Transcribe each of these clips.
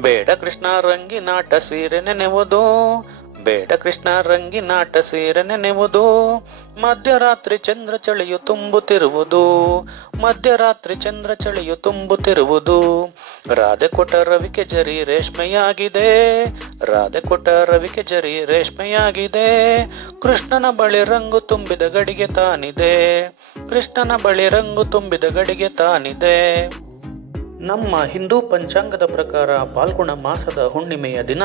ಬೇಡ ಕೃಷ್ಣ ರಂಗಿ ನಾಟ ಸೀರೆ ನೆನೆವುದು ಬೇಡ ಕೃಷ್ಣ ರಂಗಿ ನಾಟ ಸೀರೆ ನೆನೆವುದು ಮಧ್ಯರಾತ್ರಿ ಚಂದ್ರ ಚಳಿಯು ತುಂಬುತ್ತಿರುವುದು, ಮಧ್ಯರಾತ್ರಿ ಚಂದ್ರ ಚಳಿಯು ತುಂಬುತ್ತಿರುವುದು. ರಾಧೆ ಕೊಟ್ಟ ರವಿಕೆ ಜರಿ ರೇಷ್ಮೆಯಾಗಿದೆ ರಾಧೆ ಕೊಟ್ಟ ರವಿಕೆ ಜರಿ ರೇಷ್ಮೆಯಾಗಿದೆ, ಕೃಷ್ಣನ ಬಳಿ ರಂಗು ತುಂಬಿದ ಗಡಿಗೆ ತಾನಿದೆ, ಕೃಷ್ಣನ ಬಳಿ ರಂಗು ತುಂಬಿದ ಗಡಿಗೆ ತಾನಿದೆ. ನಮ್ಮ ಹಿಂದೂ ಪಂಚಾಂಗದ ಪ್ರಕಾರ ಪಾಲ್ಗುಣ ಮಾಸದ ಹುಣ್ಣಿಮೆಯ ದಿನ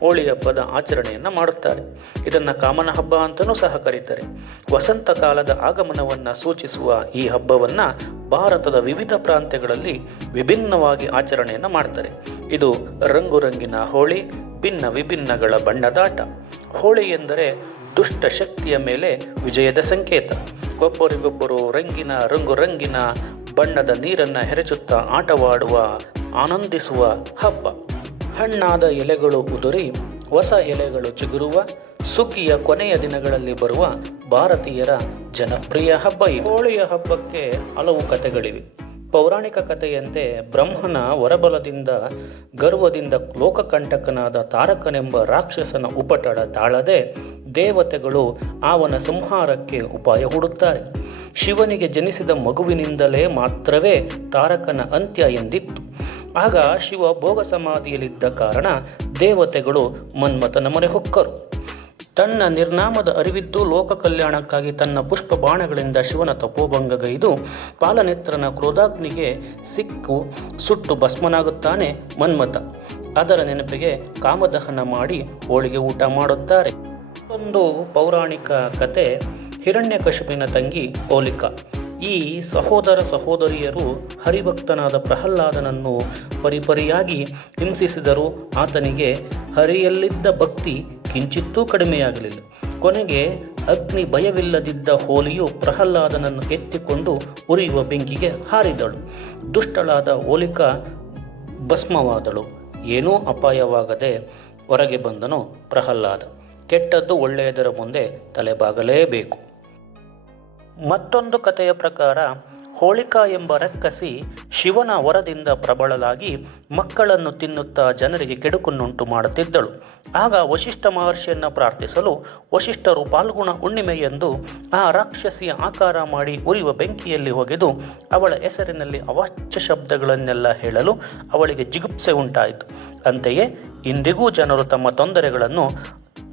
ಹೋಳಿ ಹಬ್ಬದ ಆಚರಣೆಯನ್ನು ಮಾಡುತ್ತಾರೆ. ಇದನ್ನು ಕಾಮನ ಹಬ್ಬ ಅಂತಲೂ ಸಹ ಕರೀತಾರೆ. ವಸಂತ ಕಾಲದ ಆಗಮನವನ್ನು ಸೂಚಿಸುವ ಈ ಹಬ್ಬವನ್ನು ಭಾರತದ ವಿವಿಧ ಪ್ರಾಂತ್ಯಗಳಲ್ಲಿ ವಿಭಿನ್ನವಾಗಿ ಆಚರಣೆಯನ್ನು ಮಾಡ್ತಾರೆ. ಇದು ರಂಗು ರಂಗಿನ ಹೋಳಿ, ಭಿನ್ನ ವಿಭಿನ್ನಗಳ ಬಣ್ಣದಾಟ. ಹೋಳಿ ಎಂದರೆ ದುಷ್ಟ ಶಕ್ತಿಯ ಮೇಲೆ ವಿಜಯದ ಸಂಕೇತ. ಒಬ್ಬರಿಗೊಬ್ಬರು ರಂಗಿನ ರಂಗು ರಂಗಿನ ಬಣ್ಣದ ನೀರನ್ನು ಹೆರಚುತ್ತಾ ಆಟವಾಡುವ, ಆನಂದಿಸುವ ಹಬ್ಬ. ಹಣ್ಣಾದ ಎಲೆಗಳು ಉದುರಿ, ಹೊಸ ಎಲೆಗಳು ಚಿಗುರುವ, ಸುಗ್ಗಿಯ ಕೊನೆಯ ದಿನಗಳಲ್ಲಿ ಬರುವ ಭಾರತೀಯರ ಜನಪ್ರಿಯ ಹಬ್ಬ ಇದು. ಹಬ್ಬಕ್ಕೆ ಹಲವು ಕಥೆಗಳಿವೆ. ಪೌರಾಣಿಕ ಕಥೆಯಂತೆ ಬ್ರಹ್ಮನ ಹೊರಬಲದಿಂದ ಗರ್ವದಿಂದ ಲೋಕಕಂಟಕನಾದ ತಾರಕನೆಂಬ ರಾಕ್ಷಸನ ಉಪಟಳ ತಾಳದೆ ದೇವತೆಗಳು ಅವನ ಸಂಹಾರಕ್ಕೆ ಉಪಾಯ ಹುಡುತ್ತಾರೆ. ಶಿವನಿಗೆ ಜನಿಸಿದ ಮಗುವಿನಿಂದಲೇ ಮಾತ್ರವೇ ತಾರಕನ ಅಂತ್ಯ ಎಂದಿತ್ತು. ಆಗ ಶಿವ ಭೋಗ ಸಮಾಧಿಯಲ್ಲಿದ್ದ ಕಾರಣ ದೇವತೆಗಳು ಮನ್ಮಥನ ಮೊರೆ ಹೊಕ್ಕರು. ತನ್ನ ನಿರ್ನಾಮದ ಅರಿವಿದ್ದು ಲೋಕ ಕಲ್ಯಾಣಕ್ಕಾಗಿ ತನ್ನ ಪುಷ್ಪ ಬಾಣಗಳಿಂದ ಶಿವನ ತಪೋಭಂಗಗೈದು ಪಾಲನೇತ್ರನ ಕ್ರೋಧಾಗ್ನಿಗೆ ಸಿಕ್ಕು ಸುಟ್ಟು ಭಸ್ಮನಾಗುತ್ತಾನೆ ಮನ್ಮಥ. ಅದರ ನೆನಪಿಗೆ ಕಾಮದಹನ ಮಾಡಿ ಹೋಳಿಗೆ ಊಟ ಮಾಡುತ್ತಾರೆ. ಒಂದು ಪೌರಾಣಿಕ ಕತೆ, ಹಿರಣ್ಯಕಶುಪಿನ ತಂಗಿ ಹೋಲಿಕಾ. ಈ ಸಹೋದರ ಸಹೋದರಿಯರು ಹರಿಭಕ್ತನಾದ ಪ್ರಹ್ಲಾದನನ್ನು ಪರಿಪರಿಯಾಗಿ ಹಿಂಸಿಸಿದರು. ಆತನಿಗೆ ಹರಿಯಲ್ಲಿದ್ದ ಭಕ್ತಿ ಕಿಂಚಿತ್ತೂ ಕಡಿಮೆಯಾಗಲಿಲ್ಲ. ಕೊನೆಗೆ ಅಗ್ನಿ ಭಯವಿಲ್ಲದಿದ್ದ ಹೋಲಿಯು ಪ್ರಹ್ಲಾದನನ್ನು ಎತ್ತಿಕೊಂಡು ಉರಿಯುವ ಬೆಂಕಿಗೆ ಹಾರಿದಳು. ದುಷ್ಟಳಾದ ಹೋಲಿಕಾ ಭಸ್ಮವಾದಳು. ಏನೂ ಅಪಾಯವಾಗದೆ ಹೊರಗೆ ಬಂದನು ಪ್ರಹ್ಲಾದ. ಕೆಟ್ಟದ್ದು ಒಳ್ಳೆಯದರ ಮುಂದೆ ತಲೆಬಾಗಲೇಬೇಕು. ಮತ್ತೊಂದು ಕಥೆಯ ಪ್ರಕಾರ ಹೋಳಿಕಾ ಎಂಬ ರಕ್ಕಸಿ ಶಿವನ ವರದಿಂದ ಪ್ರಬಳಲಾಗಿ ಮಕ್ಕಳನ್ನು ತಿನ್ನುತ್ತಾ ಜನರಿಗೆ ಕೆಡುಕನ್ನುಂಟು ಮಾಡುತ್ತಿದ್ದಳು. ಆಗ ವಶಿಷ್ಠ ಮಹರ್ಷಿಯನ್ನು ಪ್ರಾರ್ಥಿಸಲು ವಶಿಷ್ಠರು ಪಾಲ್ಗುಣ ಹುಣ್ಣಿಮೆಯೆಂದು ಆ ರಾಕ್ಷಸಿಯ ಆಕಾರ ಮಾಡಿ ಉರಿಯುವ ಬೆಂಕಿಯಲ್ಲಿ ಒಗೆದು ಅವಳ ಹೆಸರಿನಲ್ಲಿ ಅವಾಚ್ಯ ಶಬ್ದಗಳನ್ನೆಲ್ಲ ಹೇಳಲು ಅವಳಿಗೆ ಜಿಗುಪ್ಸೆ ಉಂಟಾಯಿತು. ಅಂತೆಯೇ ಇಂದಿಗೂ ಜನರು ತಮ್ಮ ತೊಂದರೆಗಳನ್ನು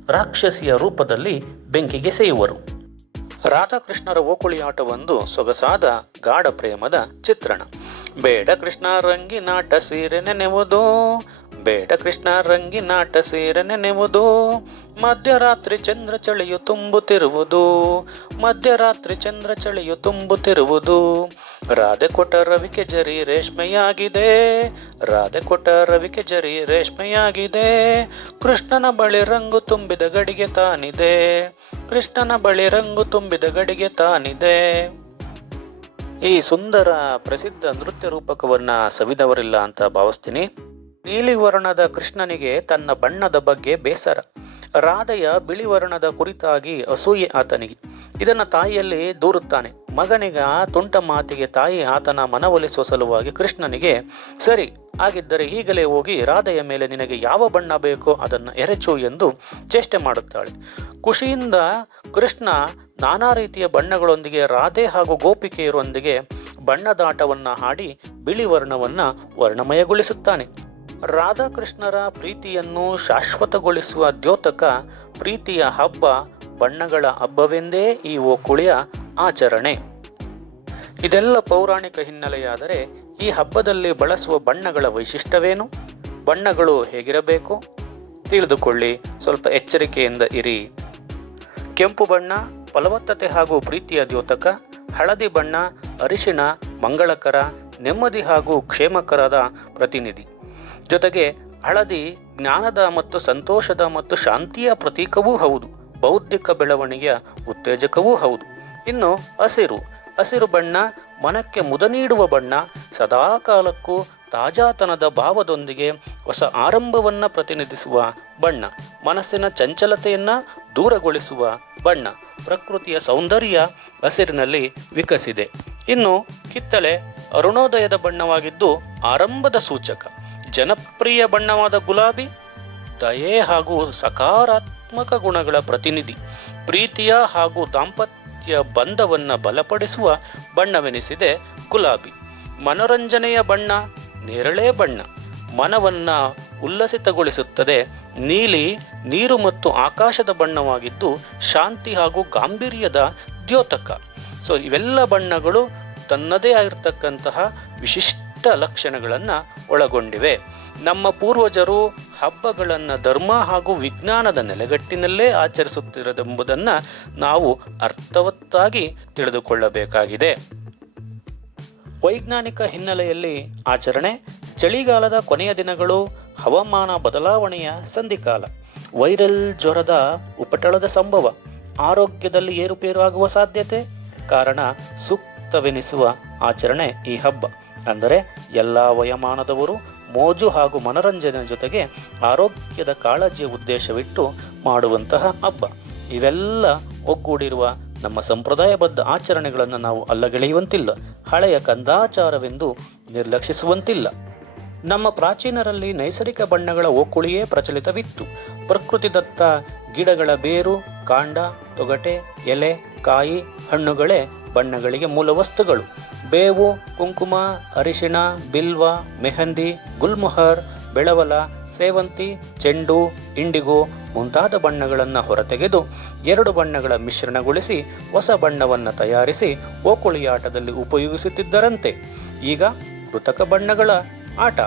ರಾಕ್ಷಸಿಯ ರೂಪದಲ್ಲಿ ಬೆಂಕಿಗೆ ಸೇಯುವರು. ರಾಧಾಕೃಷ್ಣರ ಓಕುಳಿ ಆಟವೊಂದು ಸೊಗಸಾದ ಗಾಢ ಪ್ರೇಮದ ಚಿತ್ರಣ. ಬೇಡ ಕೃಷ್ಣ ರಂಗಿನಾಟ ಸೀರೆ ನೆನೆವುದು ಬೇಡ ಕೃಷ್ಣ ರಂಗಿನಾಟ ಸೀರೆ ನೆನೆವುದು ಮಧ್ಯರಾತ್ರಿ ಚಂದ್ರ ಚಳಿಯು ತುಂಬುತ್ತಿರುವುದು. ಮಧ್ಯರಾತ್ರಿ ಚಂದ್ರ ಚಳಿಯು ತುಂಬುತ್ತಿರುವುದು. ರಾಧೆ ಕೊಟ್ಟ ರವಿಕೆ ಜರಿ ರೇಷ್ಮೆಯಾಗಿದೆ. ರಾಧೆ ಕೊಟ್ಟ ರವಿಕೆ ಜರಿ ರೇಷ್ಮೆಯಾಗಿದೆ. ಕೃಷ್ಣನ ಬಳಿ ರಂಗು ತುಂಬಿದ ಗಡಿಗೆ ತಾನಿದೆ. ಕೃಷ್ಣನ ಬಳಿ ರಂಗು ತುಂಬಿದ ಗಡಿಗೆ ತಾನಿದೆ. ಈ ಸುಂದರ ಪ್ರಸಿದ್ಧ ನೃತ್ಯ ರೂಪಕವನ್ನ ಸವಿದವರಿಲ್ಲ ಅಂತ ಭಾವಿಸ್ತೀನಿ. ನೀಲಿ ವರ್ಣದ ಕೃಷ್ಣನಿಗೆ ತನ್ನ ಬಣ್ಣದ ಬಗ್ಗೆ ಬೇಸರ. ರಾಧೆಯ ಬಿಳಿ ವರ್ಣದ ಕುರಿತಾಗಿ ಅಸೂಯೆ ಆತನಿಗೆ. ಇದನ್ನು ತಾಯಿಯಲ್ಲಿ ದೂರುತ್ತಾನೆ. ಮಗನಿಗ ತುಂಟ ಮಾತಿಗೆ ತಾಯಿ ಆತನ ಮನವೊಲಿಸುವ ಸಲುವಾಗಿ ಕೃಷ್ಣನಿಗೆ, ಸರಿ, ಹಾಗಿದ್ದರೆ ಈಗಲೇ ಹೋಗಿ ರಾಧೆಯ ಮೇಲೆ ನಿನಗೆ ಯಾವ ಬಣ್ಣ ಬೇಕೋ ಅದನ್ನು ಎರಚು ಎಂದು ಚೇಷ್ಟೆ ಮಾಡುತ್ತಾಳೆ. ಖುಷಿಯಿಂದ ಕೃಷ್ಣ ನಾನಾ ರೀತಿಯ ಬಣ್ಣಗಳೊಂದಿಗೆ ರಾಧೆ ಹಾಗೂ ಗೋಪಿಕೆಯರೊಂದಿಗೆ ಬಣ್ಣದಾಟವನ್ನು ಹಾಡಿ ಬಿಳಿ ವರ್ಣವನ್ನು ವರ್ಣಮಯಗೊಳಿಸುತ್ತಾನೆ. ರಾಧಾಕೃಷ್ಣರ ಪ್ರೀತಿಯನ್ನು ಶಾಶ್ವತಗೊಳಿಸುವ ದ್ಯೋತಕ ಪ್ರೀತಿಯ ಹಬ್ಬ ಬಣ್ಣಗಳ ಹಬ್ಬವೆಂದೇ ಈ ಓಕುಳಿಯ ಆಚರಣೆ. ಇದೆಲ್ಲ ಪೌರಾಣಿಕ ಹಿನ್ನೆಲೆಯಾದರೆ ಈ ಹಬ್ಬದಲ್ಲಿ ಬಳಸುವ ಬಣ್ಣಗಳ ವೈಶಿಷ್ಟ್ಯವೇನು? ಬಣ್ಣಗಳು ಹೇಗಿರಬೇಕು? ತಿಳಿದುಕೊಳ್ಳಿ, ಸ್ವಲ್ಪ ಎಚ್ಚರಿಕೆಯಿಂದ ಇರಿ. ಕೆಂಪು ಬಣ್ಣ, ಫಲವತ್ತತೆ ಹಾಗೂ ಪ್ರೀತಿಯ ದ್ಯೋತಕ, ಹಳದಿ ಬಣ್ಣ, ಅರಿಶಿಣ, ಮಂಗಳಕರ, ನೆಮ್ಮದಿ ಹಾಗೂ ಕ್ಷೇಮಕರದ ಪ್ರತಿನಿಧಿ. ಜೊತೆಗೆ ಹಳದಿ, ಜ್ಞಾನದ ಮತ್ತು ಸಂತೋಷದ ಮತ್ತು ಶಾಂತಿಯ ಪ್ರತೀಕವೂ ಹೌದು. ಬೌದ್ಧಿಕ ಬೆಳವಣಿಗೆಯ ಉತ್ತೇಜಕವೂ ಹೌದು. ಇನ್ನು ಹಸಿರು ಹಸಿರು ಬಣ್ಣ ಮನಕ್ಕೆ ಮುದ ನೀಡುವ ಬಣ್ಣ ಸದಾಕಾಲಕ್ಕೂ ತಾಜಾತನದ ಭಾವದೊಂದಿಗೆ ಹೊಸ ಆರಂಭವನ್ನು ಪ್ರತಿನಿಧಿಸುವ ಬಣ್ಣ, ಮನಸ್ಸಿನ ಚಂಚಲತೆಯನ್ನು ದೂರಗೊಳಿಸುವ ಬಣ್ಣ, ಪ್ರಕೃತಿಯ ಸೌಂದರ್ಯ ಹಸಿರಿನಲ್ಲಿ ವಿಕಸಿದೆ. ಇನ್ನು ಕಿತ್ತಳೆ ಅರುಣೋದಯದ ಬಣ್ಣವಾಗಿದ್ದು ಆರಂಭದ ಸೂಚಕ. ಜನಪ್ರಿಯ ಬಣ್ಣವಾದ ಗುಲಾಬಿ, ದಯೆ ಹಾಗೂ ಸಕಾರಾತ್ಮಕ ಗುಣಗಳ ಪ್ರತಿನಿಧಿ, ಪ್ರೀತಿಯ ಹಾಗೂ ದಾಂಪತ್ಯ ಬಂಧವನ್ನು ಬಲಪಡಿಸುವ ಬಣ್ಣವೆನಿಸಿದೆ ಗುಲಾಬಿ. ಮನೋರಂಜನೆಯ ಬಣ್ಣ, ನೇರಳೆ ಬಣ್ಣ, ಮನವನ್ನ ಉಲ್ಲಸಿತಗೊಳಿಸುತ್ತದೆ. ನೀಲಿ, ನೀರು ಮತ್ತು ಆಕಾಶದ ಬಣ್ಣವಾಗಿದ್ದು ಶಾಂತಿ ಹಾಗೂ ಗಾಂಭೀರ್ಯದ ದ್ಯೋತಕ. ಸೊ, ಇವೆಲ್ಲ ಬಣ್ಣಗಳು ತನ್ನದೇ ಆಗಿರ್ತಕ್ಕಂತಹ ವಿಶಿಷ್ಟ ಲಕ್ಷಣಗಳನ್ನು ಒಳಗೊಂಡಿವೆ. ನಮ್ಮ ಪೂರ್ವಜರು ಹಬ್ಬಗಳನ್ನು ಧರ್ಮ ಹಾಗೂ ವಿಜ್ಞಾನದ ನೆಲೆಗಟ್ಟಿನಲ್ಲೇ ಆಚರಿಸುತ್ತಿರದೆಂಬುದನ್ನು ನಾವು ಅರ್ಥವತ್ತಾಗಿ ತಿಳಿದುಕೊಳ್ಳಬೇಕಾಗಿದೆ. ವೈಜ್ಞಾನಿಕ ಹಿನ್ನೆಲೆಯಲ್ಲಿ ಆಚರಣೆ, ಚಳಿಗಾಲದ ಕೊನೆಯ ದಿನಗಳು, ಹವಾಮಾನ ಬದಲಾವಣೆಯ ಸಂಧಿಕಾಲ, ವೈರಲ್ ಜ್ವರದ ಉಪಟಳದ ಸಂಭವ, ಆರೋಗ್ಯದಲ್ಲಿ ಏರುಪೇರು ಆಗುವ ಸಾಧ್ಯತೆ, ಕಾರಣ ಸೂಕ್ತವೆನಿಸುವ ಆಚರಣೆ ಈ ಹಬ್ಬ. ಅಂದರೆ ಎಲ್ಲ ವಯಮಾನದವರು ಮೋಜು ಹಾಗೂ ಮನರಂಜನೆ ಜೊತೆಗೆ ಆರೋಗ್ಯದ ಕಾಳಜಿಯ ಉದ್ದೇಶವಿಟ್ಟು ಮಾಡುವಂತಹ ಹಬ್ಬ. ಇವೆಲ್ಲ ಒಗ್ಗೂಡಿರುವ ನಮ್ಮ ಸಂಪ್ರದಾಯಬದ್ಧ ಆಚರಣೆಗಳನ್ನು ನಾವು ಅಲ್ಲಗೆಳೆಯುವಂತಿಲ್ಲ. ಹಳೆಯ ಕಂದಾಚಾರವೆಂದು ನಿರ್ಲಕ್ಷಿಸುವಂತಿಲ್ಲ. ನಮ್ಮ ಪ್ರಾಚೀನರಲ್ಲಿ ನೈಸರ್ಗಿಕ ಬಣ್ಣಗಳ ಓಕುಳಿಯೇ ಪ್ರಚಲಿತವಿತ್ತು. ಪ್ರಕೃತಿದತ್ತ ಗಿಡಗಳ ಬೇರು, ಕಾಂಡ, ತೊಗಟೆ, ಎಲೆ, ಕಾಯಿ, ಹಣ್ಣುಗಳೇ ಬಣ್ಣಗಳಿಗೆ ಮೂಲ ವಸ್ತುಗಳು ಬೇವು, ಕುಂಕುಮ, ಅರಿಶಿಣ, ಬಿಲ್ವ, ಮೆಹಂದಿ, ಗುಲ್ಮೊಹರ್, ಬೆಳವಲ, ಸೇವಂತಿ, ಚೆಂಡು, ಇಂಡಿಗೋ ಮುಂತಾದ ಬಣ್ಣಗಳನ್ನು ಹೊರತೆಗೆದು ಎರಡು ಬಣ್ಣಗಳ ಮಿಶ್ರಣಗೊಳಿಸಿ ಹೊಸ ಬಣ್ಣವನ್ನು ತಯಾರಿಸಿ ಓಕುಳಿಯಾಟದಲ್ಲಿ ಉಪಯೋಗಿಸುತ್ತಿದ್ದರಂತೆ. ಈಗ ಕೃತಕ ಬಣ್ಣಗಳ ಆಟ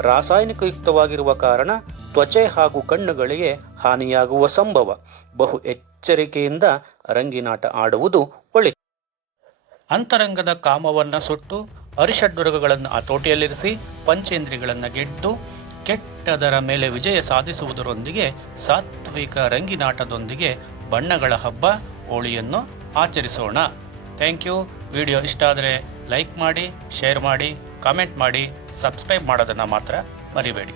ರಾಸಾಯನಿಕಯುಕ್ತವಾಗಿರುವ ಕಾರಣ ತ್ವಚೆ ಹಾಗೂ ಕಣ್ಣುಗಳಿಗೆ ಹಾನಿಯಾಗುವ ಸಂಭವ. ಬಹು ಎಚ್ಚರಿಕೆಯಿಂದ ರಂಗಿನಾಟ ಆಡುವುದು ಅಂತರಂಗದ ಕಾಮವನ್ನು ಸುಟ್ಟು ಅರಿಷಡ್ವರ್ಗಗಳನ್ನು ಹತೋಟಿಯಲ್ಲಿರಿಸಿ ಪಂಚೇಂದ್ರಿಗಳನ್ನು ಗೆದ್ದು ಕೆಟ್ಟದರ ಮೇಲೆ ವಿಜಯ ಸಾಧಿಸುವುದರೊಂದಿಗೆ ಸಾತ್ವಿಕ ರಂಗಿನಾಟದೊಂದಿಗೆ ಬಣ್ಣಗಳ ಹಬ್ಬ, ಹೋಳಿಯನ್ನು ಆಚರಿಸೋಣ. Thank you. ವಿಡಿಯೋ ಇಷ್ಟ ಆದರೆ ಲೈಕ್ ಮಾಡಿ, ಶೇರ್ ಮಾಡಿ, ಕಾಮೆಂಟ್ ಮಾಡಿ, ಸಬ್ಸ್ಕ್ರೈಬ್ ಮಾಡೋದನ್ನು ಮಾತ್ರ ಮರಿಬೇಡಿ.